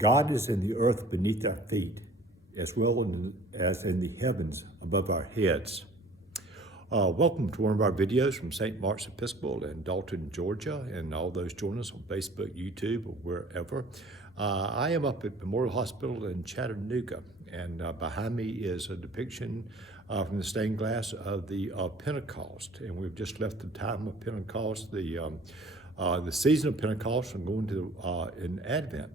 God is in the earth beneath our feet, as well as in the heavens above our heads. Welcome to one of our videos from St. Mark's Episcopal in Dalton, Georgia, and all those joining us on Facebook, YouTube, or wherever. I am up at Memorial Hospital in Chattanooga, and behind me is a depiction from the stained glass of the Pentecost, and we've just left the time of Pentecost, the season of Pentecost, and going to in Advent.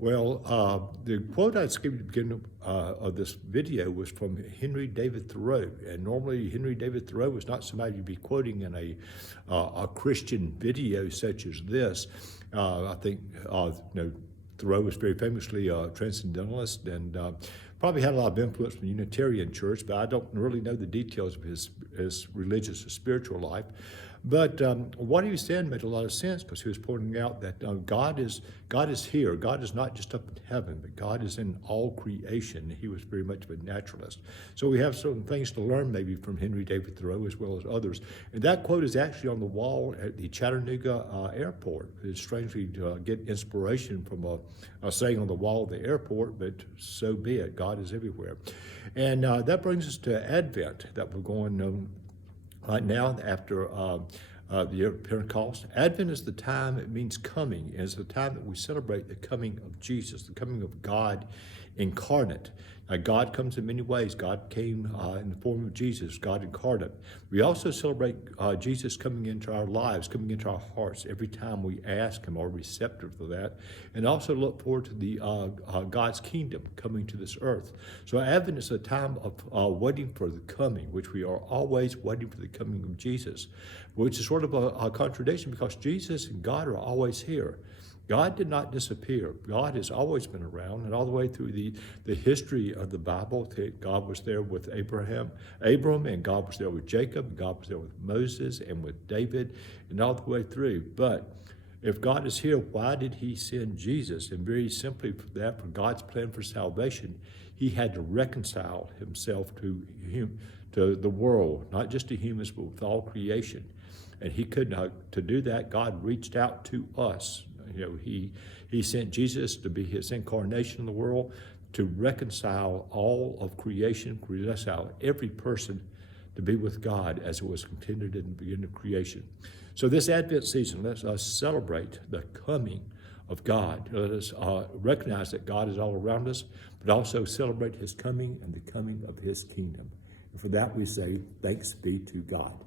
Well, the quote I gave at the beginning of this video was from Henry David Thoreau, and normally Henry David Thoreau was not somebody you'd be quoting in a Christian video such as this. I think Thoreau was very famously a transcendentalist and probably had a lot of influence from the Unitarian Church, but I don't really know the details of his religious or spiritual life. But what he was saying made a lot of sense, because he was pointing out that God is here. God is not just up in heaven, but God is in all creation. He was very much of a naturalist. So we have some things to learn maybe from Henry David Thoreau as well as others. And that quote is actually on the wall at the Chattanooga airport. It's strangely to get inspiration from a saying on the wall of the airport, but so be it. God is everywhere. And that brings us to Advent that we're going right now after the year of Pentecost. Advent is the time, it means coming. It's the time that we celebrate the coming of Jesus, the coming of God incarnate. God comes in many ways. God came in the form of Jesus, God incarnate. We also celebrate Jesus coming into our lives, coming into our hearts every time we ask Him, or receptive for that, and also look forward to the God's kingdom coming to this earth. So Advent is a time of waiting for the coming, which we are always waiting for the coming of Jesus, which is sort of a contradiction, because Jesus and God are always here. God did not disappear. God has always been around, and all the way through the history of the Bible, God was there with Abram, and God was there with Jacob, and God was there with Moses and with David, and all the way through. But if God is here, why did He send Jesus? And very simply for that, for God's plan for salvation, He had to reconcile Himself to the world, not just to humans, but with all creation. And He could not. To do that, God reached out to us. He sent Jesus to be His incarnation in the world, to reconcile all of creation, reconcile every person to be with God as it was intended in the beginning of creation. So this Advent season, let us celebrate the coming of God. Let us recognize that God is all around us, but also celebrate His coming and the coming of His kingdom. And for that we say, thanks be to God.